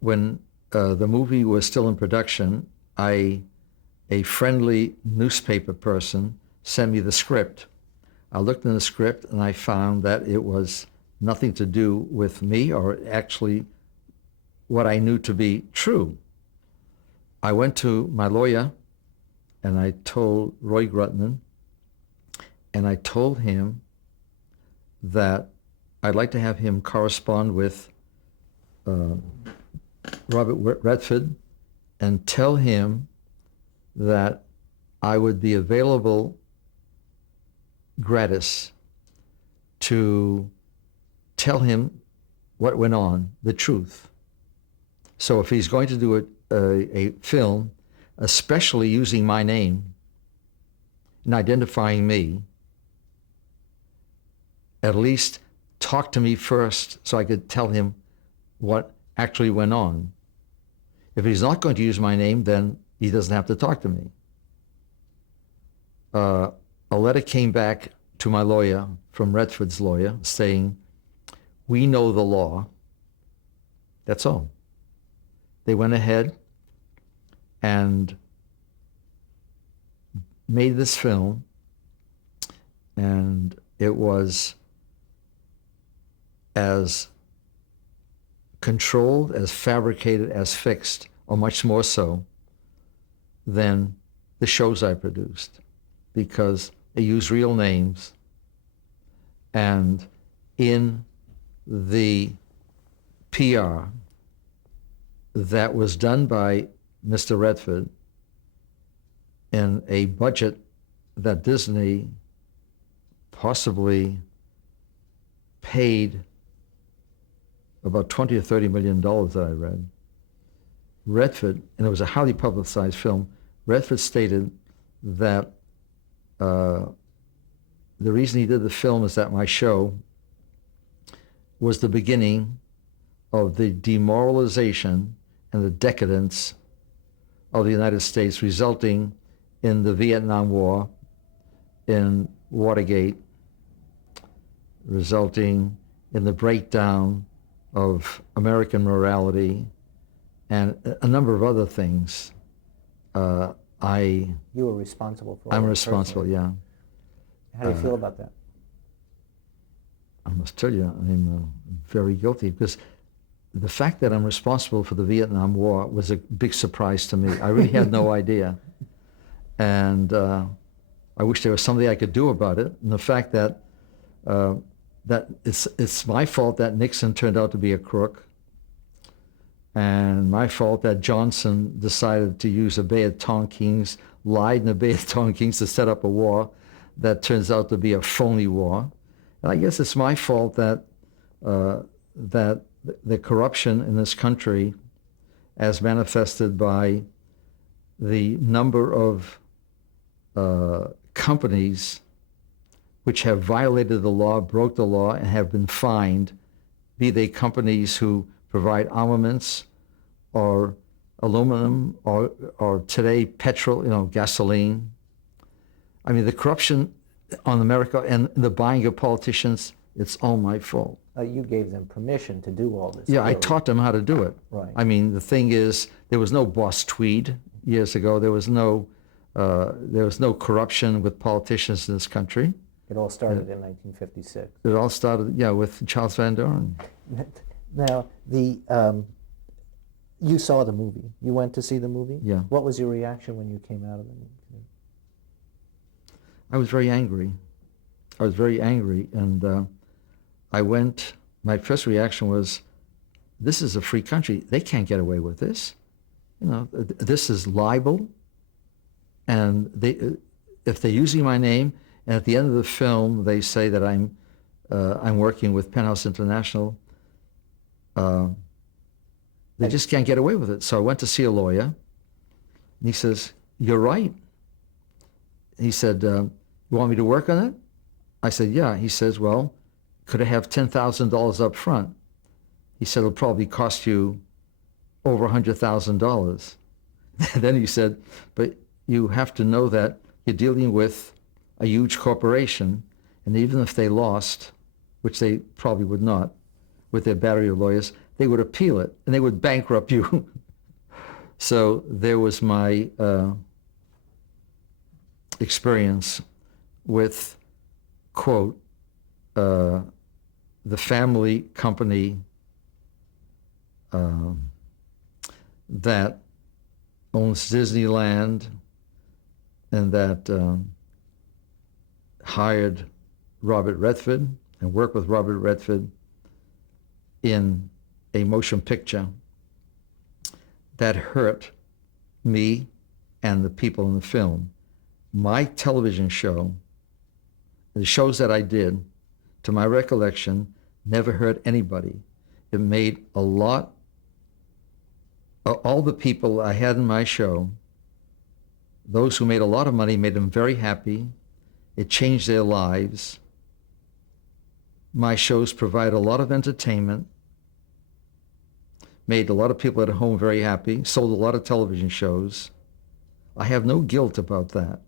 when the movie was still in production, a friendly newspaper person sent me the script. I looked in the script and I found that it was nothing to do with me or actually what I knew to be true. I went to my lawyer and I told Roy Grutman, and I told him that I'd like to have him correspond with Robert Redford and tell him that I would be available gratis to tell him what went on, the truth. So if he's going to do a film, especially using my name and identifying me, at least talk to me first so I could tell him what actually went on. If he's not going to use my name, then he doesn't have to talk to me. A letter came back to my lawyer from Redford's lawyer saying, we know the law. That's all. They went ahead and made this film, and it was as controlled, as fabricated, as fixed, or much more so than the shows I produced, because they use real names. And in the PR that was done by Mr. Redford in a budget that Disney possibly paid about $20 or $30 million that I read. Redford, and it was a highly publicized film, Redford stated that the reason he did the film is that my show was the beginning of the demoralization and the decadence of the United States, resulting in the Vietnam War, in Watergate, resulting in the breakdown of American morality, and a number of other things. You were responsible for. I'm responsible, personally. yeah. How do you feel about that? I must tell you, I'm very guilty, because the fact that I'm responsible for the Vietnam War was a big surprise to me. I really had no idea. And I wish there was something I could do about it. And the fact that that it's my fault that Nixon turned out to be a crook, and my fault that Johnson decided to use a Bay of Tonquins, lied in a Bay of Tonquins to set up a war that turns out to be a phony war. And I guess it's my fault that that the corruption in this country, as manifested by the number of companies which have violated the law, broke the law, and have been fined, be they companies who provide armaments or aluminum or today petrol, gasoline. I mean, the corruption on America and the buying of politicians, it's all my fault. You gave them permission to do all this. Yeah, I taught them how to do it. Right. I mean, the thing is, there was no Boss Tweed years ago. There was no corruption with politicians in this country. It all started in 1956. It all started, with Charles Van Doren. Now, you saw the movie. You went to see the movie? Yeah. What was your reaction when you came out of the movie? I was very angry. And I went, my first reaction was, this is a free country. They can't get away with this. This is libel. And if they're using my name, and at the end of the film, they say that I'm working with Penthouse International, they just can't get away with it. So I went to see a lawyer, and he says, you're right. He said, you want me to work on it? I said, yeah. He says, well, could I have $10,000 up front? He said, it'll probably cost you over $100,000. Then he said, but you have to know that you're dealing with a huge corporation, and even if they lost, which they probably would not, with their battery of lawyers, they would appeal it and they would bankrupt you. So there was my experience with, quote, the family company that owns Disneyland and that hired Robert Redford and worked with Robert Redford in a motion picture that hurt me and the people in the film. My television show, the shows that I did, to my recollection, never hurt anybody. It made a lot, all the people I had in my show, those who made a lot of money, made them very happy. It changed their lives. My shows provide a lot of entertainment, made a lot of people at home very happy, sold a lot of television shows. I have no guilt about that.